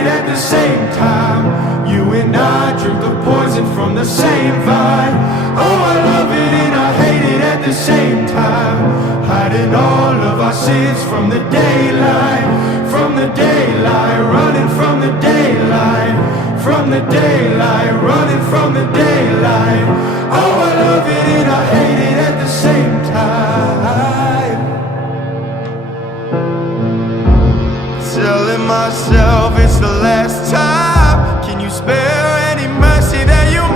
it at the same time. You and I drink the poison from the same vine. Oh, I love it and I hate it at the same time. Hiding all of our sins from the daylight, from the daylight, running from the daylight, from the daylight, running from the daylight. Oh, I love it and I hate it at the same time. Telling myself